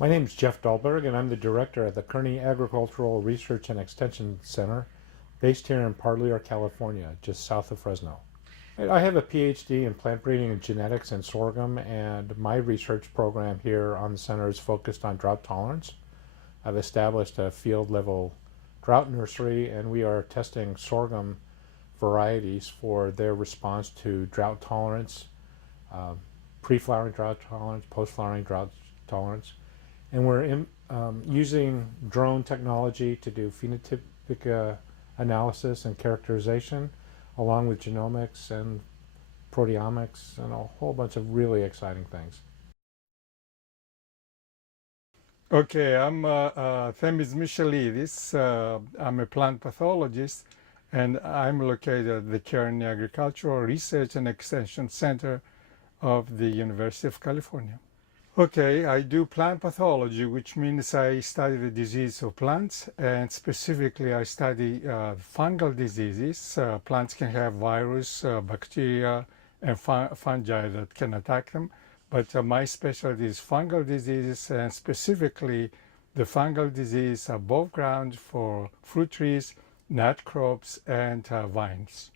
My name is Jeff Dahlberg, and I'm the director at the Kearney Agricultural Research and Extension Center, based here in Parlier, California, just south of Fresno. I have a PhD in plant breeding and genetics and sorghum, and my research program here on the center is focused on drought tolerance. I've established a field level drought nursery, and we are testing sorghum varieties for their response to drought tolerance, pre-flowering drought tolerance, post-flowering drought tolerance. And we're using drone technology to do phenotypic analysis and characterization, along with genomics and proteomics and a whole bunch of really exciting things. Okay, I'm Themis Michailidis. I'm a plant pathologist, and I'm located at the Kearney Agricultural Research and Extension Center of the University of California. Okay, I do plant pathology, which means I study the disease of plants, and specifically I study fungal diseases. Plants can have virus, bacteria, and fungi that can attack them. But my specialty is fungal diseases, and specifically the fungal disease above ground for fruit trees, nut crops, and vines.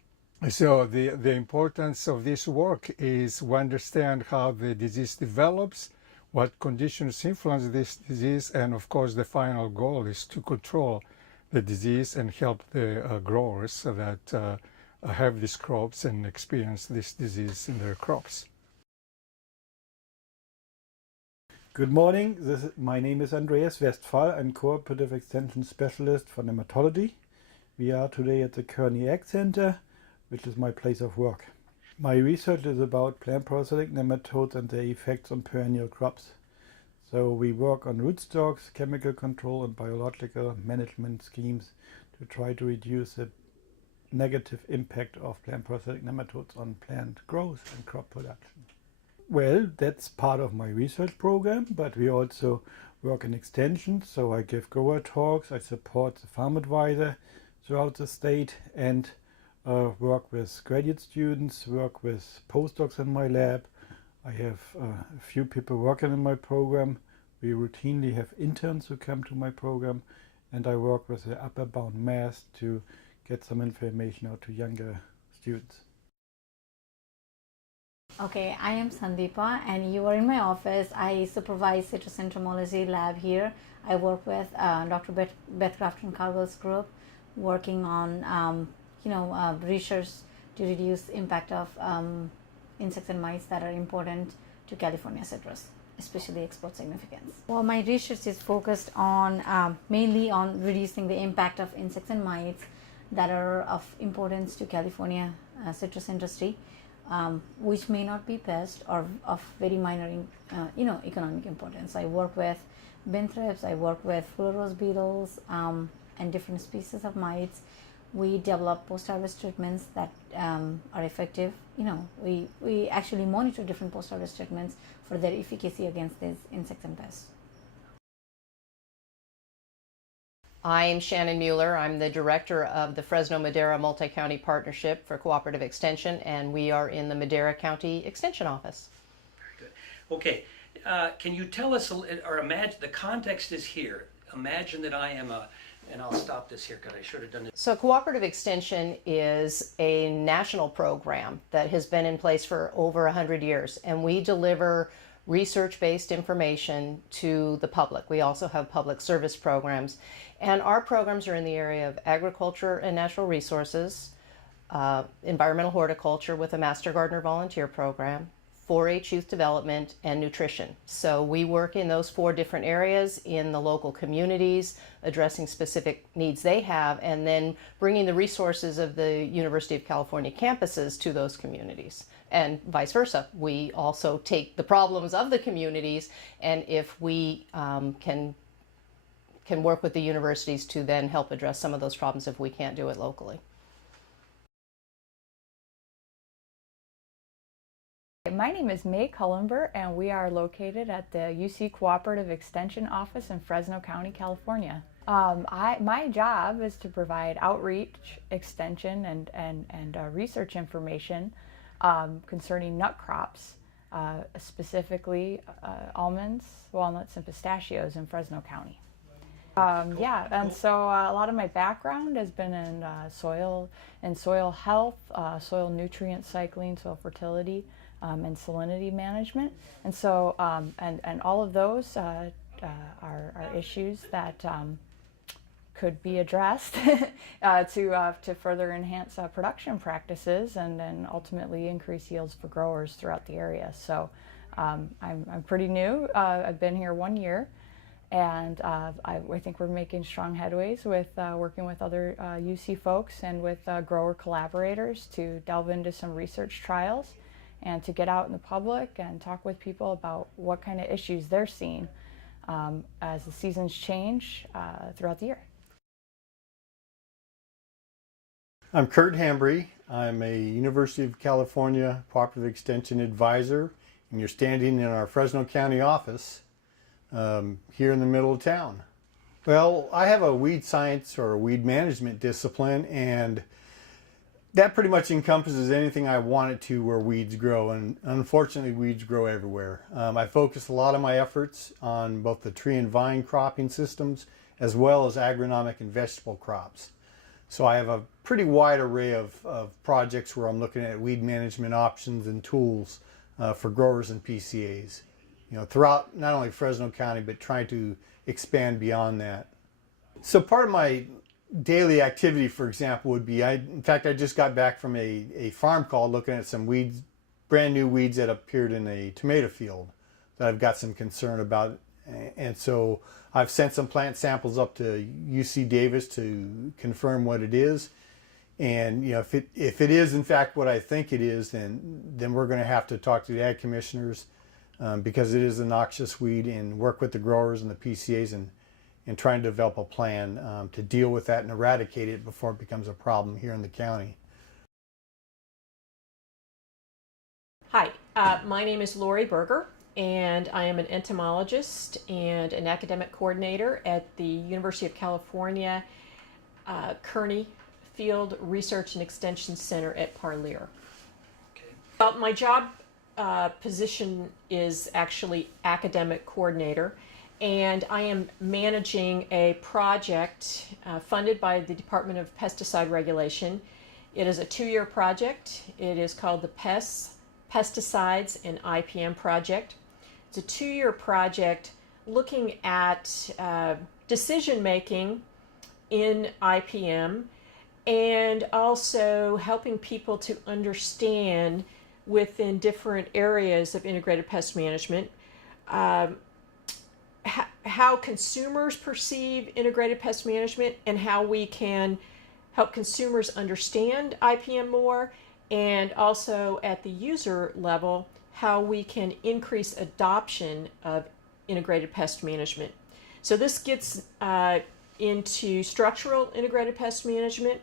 So the importance of this work is to understand how the disease develops, what conditions influence this disease, and of course the final goal is to control the disease and help the growers that have these crops and experience this disease in their crops. Good morning, my name is Andreas Westphal. I'm Cooperative Extension Specialist for Nematology. We are today at the Kearney Ag Center, which is my place of work. My research is about plant parasitic nematodes and their effects on perennial crops. So we work on rootstocks, chemical control and biological management schemes to try to reduce the negative impact of plant parasitic nematodes on plant growth and crop production. Well, that's part of my research program, but we also work in extension. So I give grower talks, I support the farm advisor throughout the state, and work with graduate students, work with postdocs in my lab. I have a few people working in my program. We routinely have interns who come to my program, and I work with the upper bound mass to get some information out to younger students. Okay, I am Sandeepa, and you are in my office. I supervise citrus entomology lab here. I work with Dr. Beth Crafton-Carwell's group, working on research to reduce impact of insects and mites that are important to California citrus, especially export significance. Well, my research is focused on mainly on reducing the impact of insects and mites that are of importance to California citrus industry, which may not be pest or of very minor economic importance. I work with bin thrips, I work with fuller rose beetles and different species of mites. We develop post-harvest treatments that are effective. We actually monitor different post-harvest treatments for their efficacy against these insects and pests. I'm Shannon Mueller. I'm the director of the Fresno Madera Multi-County Partnership for Cooperative Extension, and we are in the Madera County Extension Office. Very good. Okay, can you tell us, or imagine, the context is here. Imagine that I am and I'll stop this here because I should have done it. So Cooperative Extension is a national program that has been in place for over 100 years, and we deliver research-based information to the public. We also have public service programs, and our programs are in the area of agriculture and natural resources, environmental horticulture with a Master Gardener Volunteer Program, 4-H youth development, and nutrition. So we work in those 4 different areas in the local communities, addressing specific needs they have, and then bringing the resources of the University of California campuses to those communities. And vice versa. We also take the problems of the communities, and if we can work with the universities to then help address some of those problems if we can't do it locally. My name is Umber, and we are located at the UC Cooperative Extension Office in Fresno County, California. My job is to provide outreach, extension, and research information concerning nut crops specifically almonds, walnuts, and pistachios in Fresno County. Yeah, and so a lot of my background has been in soil health, soil nutrient cycling, soil fertility, and salinity management. And so, and all of those are issues that could be addressed to further enhance production practices and then ultimately increase yields for growers throughout the area. So I'm pretty new. I've been here 1 year. And I think we're making strong headways with working with other UC folks and with grower collaborators to delve into some research trials and to get out in the public and talk with people about what kind of issues they're seeing as the seasons change throughout the year. I'm Kurt Cambrie. I'm a University of California Cooperative Extension Advisor, and you're standing in our Fresno County office. Here in the middle of town. Well, I have a weed science or a weed management discipline, and that pretty much encompasses anything I want it to where weeds grow, and unfortunately weeds grow everywhere. I focus a lot of my efforts on both the tree and vine cropping systems as well as agronomic and vegetable crops. So I have a pretty wide array of projects where I'm looking at weed management options and tools for growers and PCAs. You know, throughout not only Fresno County, but trying to expand beyond that. So part of my daily activity, for example, would be, in fact, I just got back from a farm call looking at some weeds, brand new weeds that appeared in a tomato field that I've got some concern about. And so I've sent some plant samples up to UC Davis to confirm what it is. And you know, if it is in fact what I think it is, then we're going to have to talk to the ag commissioners because it is a noxious weed, and work with the growers and the PCAs and trying to develop a plan to deal with that and eradicate it before it becomes a problem here in the county. Hi, my name is Laurie Burger, and I am an entomologist and an academic coordinator at the University of California Kearney Field Research and Extension Center at Parlier. Okay. My job position is actually academic coordinator, and I am managing a project funded by the Department of Pesticide Regulation. It is a 2-year project. It is called the Pesticides and IPM project. It's a 2-year project looking at decision making in IPM and also helping people to understand within different areas of integrated pest management how consumers perceive integrated pest management and how we can help consumers understand IPM more, and also at the user level how we can increase adoption of integrated pest management. So this gets into structural integrated pest management.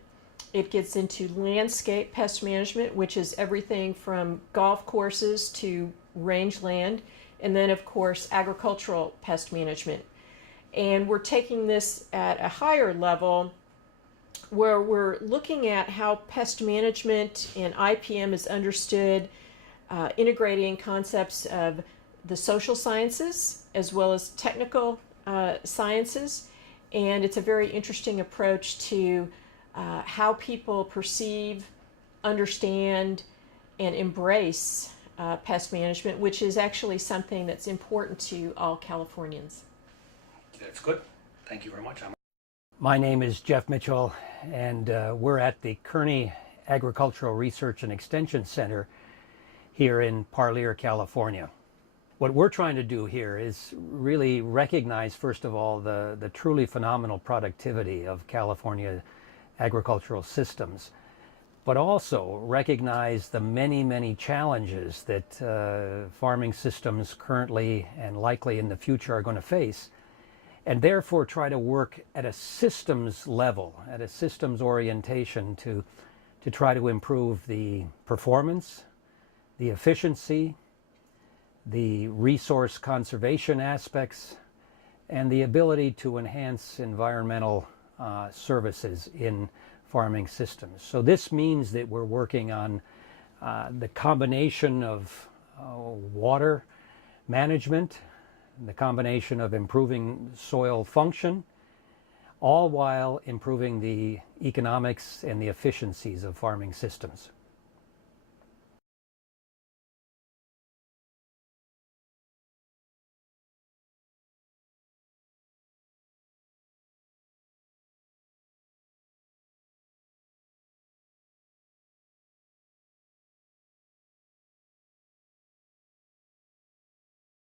It gets into landscape pest management, which is everything from golf courses to rangeland, and then of course agricultural pest management. And we're taking this at a higher level where we're looking at how pest management and IPM is understood, integrating concepts of the social sciences as well as technical sciences. And it's a very interesting approach to how people perceive, understand, and embrace pest management, which is actually something that's important to all Californians. That's good. Thank you very much. My name is Jeff Mitchell, and we're at the Kearney Agricultural Research and Extension Center here in Parlier, California. What we're trying to do here is really recognize, first of all, the truly phenomenal productivity of California agricultural systems, but also recognize the many, many challenges that farming systems currently and likely in the future are going to face, and therefore try to work at a systems level, at a systems orientation to try to improve the performance, the efficiency, the resource conservation aspects, and the ability to enhance environmental services in farming systems. So this means that we're working on the combination of water management, the combination of improving soil function, all while improving the economics and the efficiencies of farming systems.